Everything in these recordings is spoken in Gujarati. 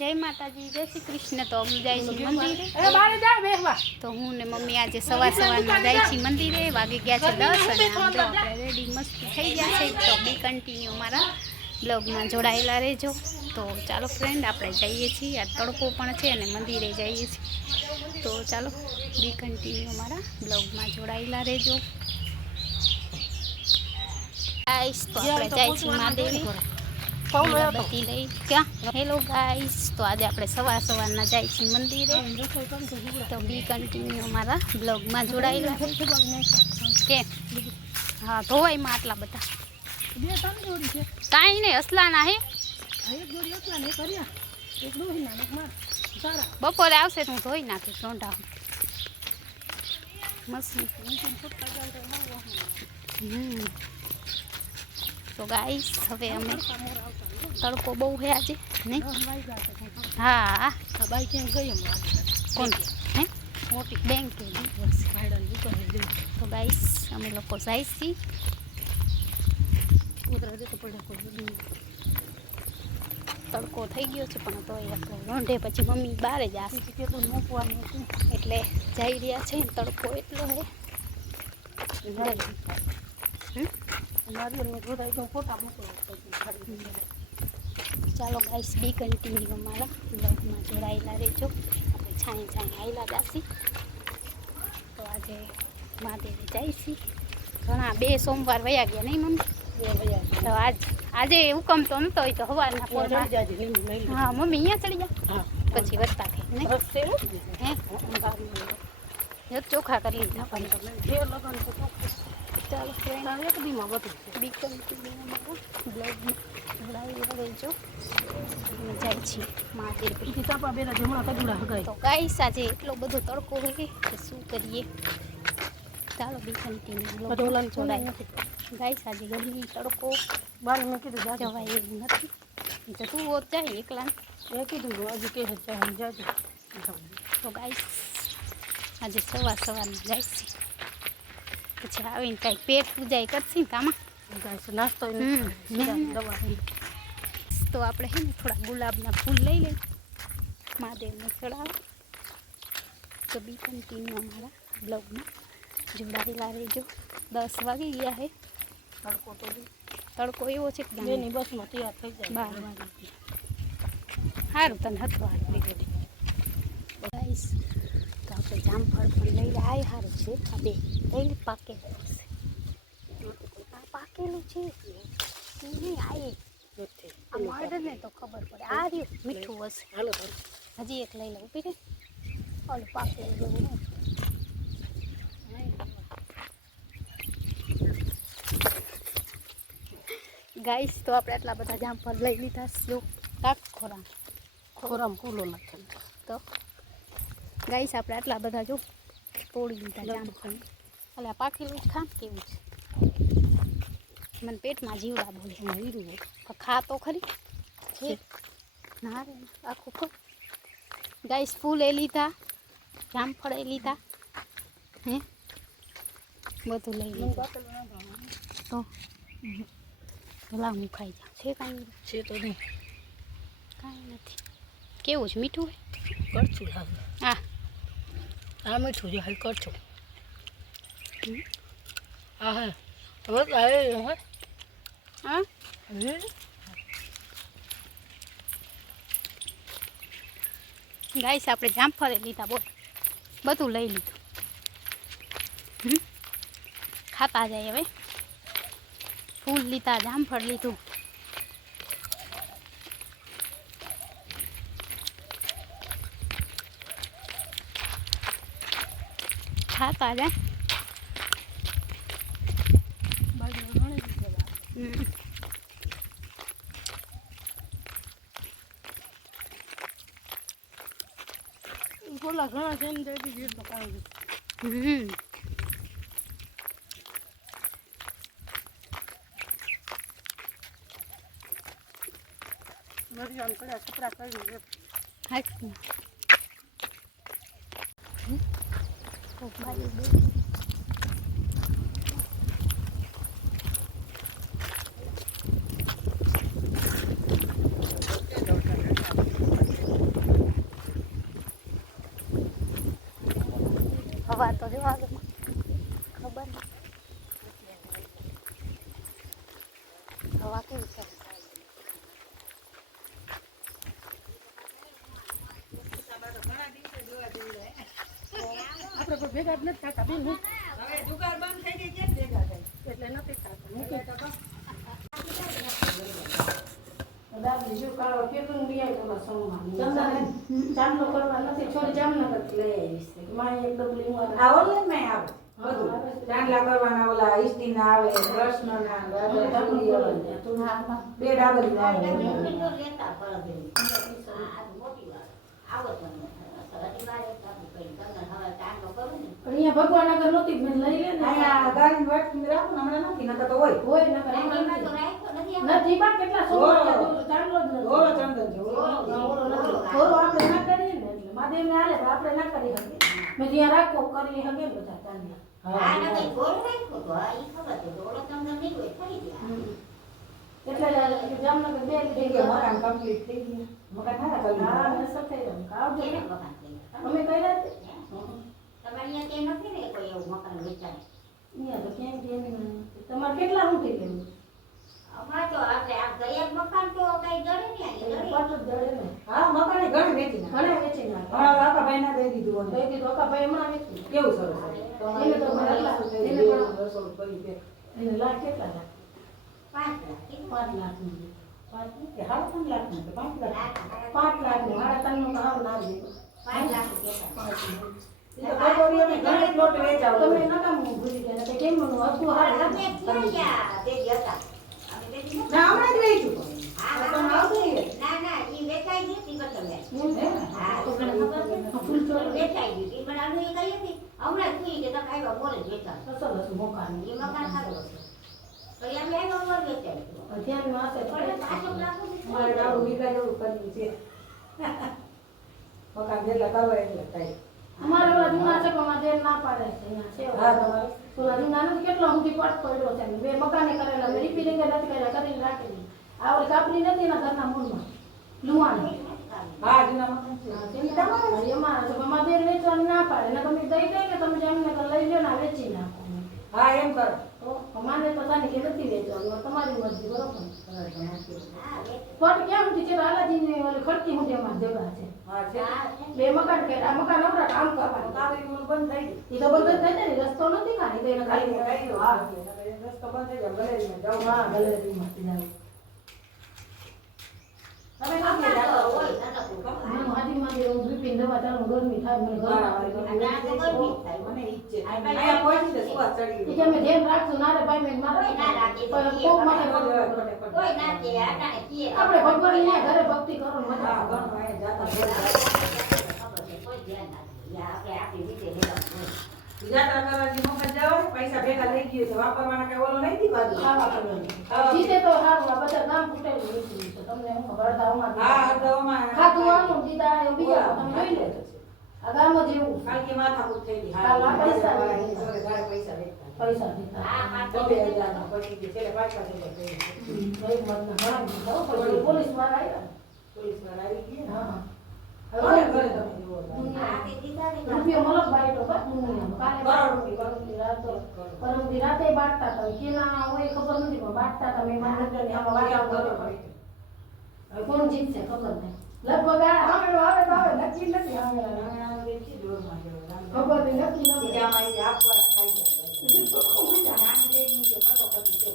જય માતાજી, જય શ્રી કૃષ્ણ। તો અમે જાય છીએ મંદિરે। તો હું ને મમ્મી આજે સવારમાં જાય છીએ મંદિરે। વાગી ગયા છે 10 અને આમ તો આપણે રેડી મસ્તી થઈ ગયા છે। તો બી કન્ટિન્યુ અમારા બ્લોગમાં જોડાયેલા રહેજો। તો ચાલો ફ્રેન્ડ, આપણે જઈએ છીએ। આ તડકો પણ છે અને મંદિરે જઈએ છીએ। તો ચાલો બી કન્ટિન્યુ અમારા બ્લોગમાં જોડાયેલા રહેજો। ગાઈસ, તો આપણે જાય છીએ મહાદેવી બત્તી લઈ ક્યાં। હેલો ગાઈસ, તો આજે આપણે સવારના જાય છીએ મંદિરે। તો બી કન્ટિન્યુ અમારા બ્લોગમાં જોડાયેલા કે હા ધોવાઈમાં આટલા બધા કાંઈ નહીં અસલાના હે। બપોરે આવશે તો હું ધોઈ નાખીશ રોંઢા મસ્ત। તો ગાઈસ હવે અમે તડકો બહુ છે આજે નહીં। હા કોણ હે મોટી બેંક તો ગાઈસ અમે લોકો જાય છીએ। તડકો થઈ ગયો છે પણ તો આપણે રોંઢે પછી મમ્મી બહાર જ આવશે એટલે જઈ રહ્યા છે। તડકો એટલો હે ચાલો ગાઈસ બી કન્ટિન્યુ અમારા બ્લોગમાં જોડાયેલા રહેજો। આપણે છાંય આવેલા જાસી। તો આજે મહાદેવે જઈશી। ઘણા 2 સોમવાર વયા ગયા નહીં મમ્મી? તો આજે હુકમ તો નતો હોય તો સવારના પોરમાં હા મમ્મી અહીંયા ચડી જા પછી વધતા હે ચોખા કરી લીધા। ચાલો બી કન્ટિન્યુ બ્લોગમાં જોડાયેલા રહેજો। અમે જાય છીએ મહાદેવ। તો ગાઈસ આજે એટલો બધો તડકો હોય કે શું કરીએ। ચાલો બી કન્ટિન્યુ જોડાય ગાઈસ આજે ગરમી તડકો બાર મેં કીધું જવાય એવું નથી તો તું હોત જાય એકલા મેં કીધું આજે કે જાજો। તો ગાઈસ આજે સવારમાં જાય છે પછી આવીને કાંઈ પેટ પૂજાઈ કરશે ને કામાં ગાઈસ નાસ્તો દવા। તો આપણે હે ને થોડા ગુલાબના ફૂલ લઈ લઈએ મહાદેવને ચડાવો। તો બી કન્ટિન્યુ અમારા બ્લોગમાં જોડાયેલા રહેજો। 10 વાગી ગયા છે। તડકો એવો છે કે બેની બસમાં તૈયાર થઈ જાય 12 વાગી સારું તને હતું ગાઈસ। તો આપણે જામફળ પણ લઈ રહ્યા સારું છે આ બે લઈ પાકેલું હશે આ પાકેલું છે નહીં આ મળે ને તો ખબર પડે આ રહ્યું મીઠું હશે। હાલો હજી એક લઈ લઉં પીરે ઓલું પાકેલું જેવું ગાઈસ। તો આપણે આટલા બધા જામફળ લઈ લીધા જો કાક ખોરામ ફૂલો નાખે તો ગાઈસ આપણે આટલા બધા જો તોડી લીધા જામફળ। એટલે પાકેલું ખામ કેવું છે મને પેટમાં જીવડા બોલે હીરું ખા તો ખરી છે ના રે આખું ખો ગાઈસ। ફૂલ એ લીધા જામફળ એ લીધા હે બધું લઈ લીધું તો ભલા હું ખાઈ જાઉં છે કાંઈ છે તો નહીં કાંઈ નથી। કેવું છે મીઠું હોય કરછું હા આ મીઠું છે હાલ કરછું હા હા હવે આવે હા ગાઈસ આપણે જામફળ લીધા બોલ બધું લઈ લીધું ખાતા જાય હવે। ફૂલ લીધા જામફળ લીધું ખાતા જાય બોલા ઘણા છે ને તો કાંઈ કપડા કરી હવા તો જો આગળ ખબર નહીં હવા કેવી છે. આપણે ભેગા જ નથી થતા બેન. હવે જુગાર બંધ થઈ ગઈ કેમ ભેગા થાય એટલે નથી થતા. મૂકી તો દાદી જો કાળો કેતું બી આવી તો સોમવાર ચાંદલો કરવા નથી છોરી જામનગર લઈ આવી છે મારી એક ડબલી માં આ ઓનલાઈન માં આવે બધું ચાંદલા કરવાના ઓલા ઈસ્ટી ના આવે કૃષ્ણ ના ડાબલી આવે બે ડાબલી આવે લેતા પર દે આ મોટી વાત આવત મને અહીંયા ભગવાન આગળ નહોતી મેં લઈ લે ને અહીંયા ગાડી વાટકી રાખું હમણાં નથી નકર તો હોય નકર નથી બા કેટલા સોમવાર ચાંદલો જ નથી ઓળો ચંદન છે ઓળો આપણે ના કરીએ ને એટલે માદેવ ને આલે આપણે ના કરી શકીએ મેં ત્યાં રાખો કરી હગે બધા ચાંદલા હા ના કઈ ગોળ રાખો તો આ ઈ ખબર છે ઓળો ચંદન નહીં હોય થઈ ગયા એટલે જામનગર બે થઈ ગયા મકાન કમ્પ્લીટ થઈ ગયા મકાન ના કરી હા નસર થઈ ગયું આવજો ને મકાન અમે કઈ રાતે તમારે અહીંયા કે નથી ને કોઈ એવું મકાન વેચાય અહીંયા તો કેમ કેમ તમારે કેટલા હું થઈ ગયું અમાર તો આપણે આ ગયક મકાન તો કઈ જડે ને પાછો જડે ને હા મકાને ઘણે વેચી ના હા કાકા ભાઈ ના દઈ દીધું કાકા ભાઈ હમણાં વેચી કેવું સરસ એને તો મને એને પણ રસોડ કરી દે એને લાખ કેટલા લાખ 5 લાખ 5 કે હાલ 5 લાખ ને 5 લાખ 5 લાખ ને મારા તનનો તો હાલ ના દે 5 લાખ એ તો ગોળીઓને ઘણે પ્લોટ વેચાવ તમે નકામ ભૂલી ગયા કે કેમ મનું હતું હાલ તમે ક્યાં તે હતા ના હમણાં જ વેચ્યું હા તમે આવજો ના ના ઈ વેચાઈ ગઈ તી તમે હા તો મને ખબર છે ફૂલ ચોર વેચાઈ ગઈ ઈ મને આનું એ કહી હતી હમણાં જ ઈ કે તમે આવ્યા બોલે વેચા સસલ મકાન ઈ મકાન સારું હતું તો એમ લેવો બોલ વેચાઈ ધ્યાન માં હશે પણ 5 લાખ મારે ડાળું વીઘા જેવું કર્યું છે મકાન જેટલા કરવા એટલે થાય અમારે ઓલા જૂના છે પણ દેર ના પાડે છે અહીંયા છે હા તમારે ઓલા જૂના નથી કેટલો સુધી પટ પડ્યો છે બે મકાને કરેલા મે રિપેરિંગ નથી કર્યા કરીને રાખેલી આ ઓલી કાપલી નથી એના ઘરના મૂળમાં લુવાણી હા જૂના મકાન છે તેની તમારે એમાં તો અમારે દેર વેચવાની ના પાડે ને તમે દઈ દે કે તમે જમીને લઈ લ્યો ને વેચી નાખો હા એમ કરો તો અમારે તો તાની કે નથી વેચવાનું તમારી મરજી બરોબર પટ ક્યાં સુધી છે હાલાજી ને ઓલી ખડકી હું એમાં જગા છે બે મકાન કે આ મકાન આવડા કામ કરવાનું કાવરી મૂળ બંધ થઈ ગઈ ઈ તો બંધ થઈ જાય ને રસ્તો નથી કાઢી તો એને ખાલી હા રસ્તો બંધ થઈ જાય ગલેરીમાં જાવ હા ગલેરીમાં જાવ તમે નથી જાતો હોય ના માટી માંડી હું બીપી દવા ચાલુ ગરમી થાય મને ઘરમાં આવે આ તો ગરમી થાય મને ઈચ્છે આયા પહોંચી દે સુવા ચડી કે મે ધ્યાન રાખજો નારે ભાઈ મે મારા ના રાખે કોક માટે કોઈ ના કે આટાને કીએ આપણે ભગવાનની ઘરે ભક્તિ કરો મજા હા ઘણો આયા જાતા ખબર છે કોઈ ધ્યાન ના આપણે આપી રીતે લેવા યાત્રા કરવાની મફત જાવ પૈસા ભેગા લઈ ગયો છે વાપરવાના કઈ ઓલો નહીં દી બાજુ હા વાપરવાનું જીતે તો હારું આ બધા ગામ ફૂટેલું નીકળી છે તમને હું ખબર દાવમાં હા દાવમાં ખાતું આનું દીદા એ બીજા તમે જોઈ લેજો આ ગામ જેવું કાલકી માથાકૂટ થઈ ગઈ હા પૈસા જોડે ગાય પૈસા દેતા હા 5000 પછી જે છેલે 5 થઈ ગઈ એક મત ના ઘણા પોલીસ વાળા આવી ગયા હા હવે ઘરે તમે જુઓ આ તે દીદા ને રૂપિયો મલક બાઈ તો બસ કાલે પરમદી રાતે બાટતા હતા કેના હોય ખબર નથી પણ બાટતા હતા મેં મારા નગરની આમાં વાટા કરો હવે કોણ જીતશે ખબર નહીં લગભગ આવે નક્કી નથી આવે વેચી જોરમાં ખબર નહીં નક્કી નથી કે આમાં એ આપવા ખાઈ જાય નાની દેની કે પટો પટી છે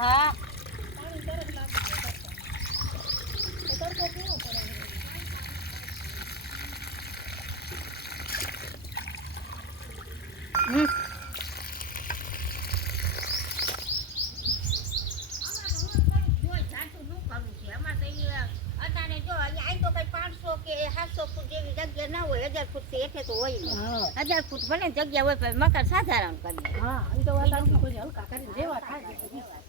હા અત્યારે જો અહીં તો કઈ 500 કે 700 ફૂટ જેવી જગ્યા ના હોય 1000 ફૂટ થી એટલે તો હોય ને 1000 ફૂટ ભલે જગ્યા હોય પણ મકાન સાધારણ કરી હા એ તો વાત આવતી કોઈ હલકા કરીને જેવા થાય જગ્યા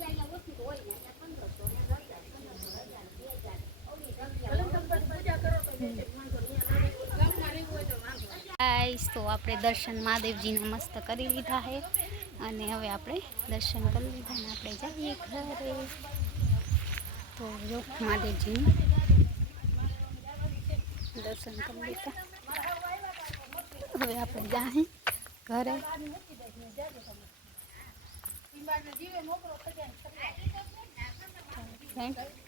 અહીંયા ઓછી તો હોય ને 1500 તો આપણે દર્શન મહાદેવજીના મસ્ત કરી લીધા છે અને હવે આપણે દર્શન કરી લીધા ને આપણે જઈએ ઘરે તો જો મહાદેવજીનું દર્શન કરી લીધા હવે આપણે જાય ઘરે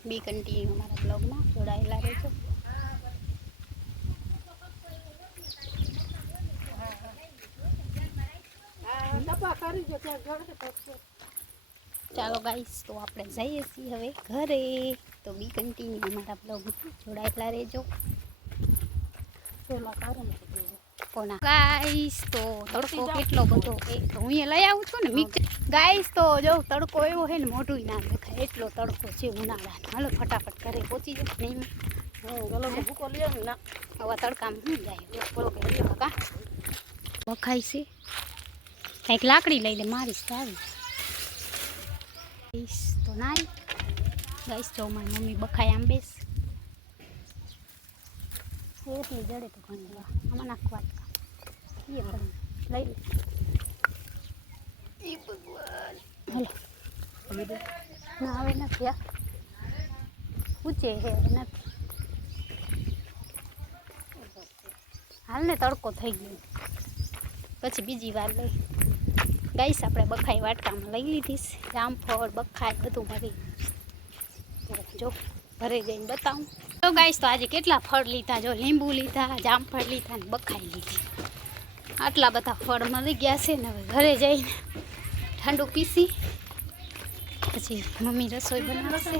બી કન્ટિન્યુ અમારા બ્લોગમાં જોડાયેલા રહેજો ચાલો ગાઈસ તો આપણે જઈએ છીએ હવે ઘરે તો બી કન્ટિન્યુ અમારા બ્લોગમાં જોડાયેલા રહેજો ગાઈસ તો તડકો કેટલો બધો તો હું લઈ આવું છું ને ગાઈસ તો જો તડકો એવો છે ને મોઢું ના દેખાય એટલો તડકો છે ઉનાળાનો હાલો ફટાફટ ઘરે પહોંચી જાય નહીં ભૂકો લે ના હવે તડકામાં શું જાય બોલો કે કા બખાય છે કંઈક લાકડી લઈ લે મારીશ તો આવી ગાઈસ તો નાઈ ગાઈસ જો મારી મમ્મી બખાય આમ બેસ એટલી જડે તો ઘણી આમાં નાખવા એ પણ લઈ લે એ ભગવાન હાલો ના હવે નથી આ ઊંચે હે નથી હાલ ને તડકો થઈ ગયો પછી બીજી વાર લઈ ગાઈસ આપણે બખાઈ વાટકામાં લઈ લીધી જામફળ બખાઈ બધું મરી જો ઘરે જઈને બતાવું તો ગાઈસ તો આજે કેટલા ફળ લીધા જો લીંબુ લીધા જામફળ લીધા ને બખાઈ લીધી આટલા બધા ફળ મળી ગયા છે ને હવે ઘરે જઈને ઠંડુ પીસી પછી મમ્મી રસોઈ બનાવશે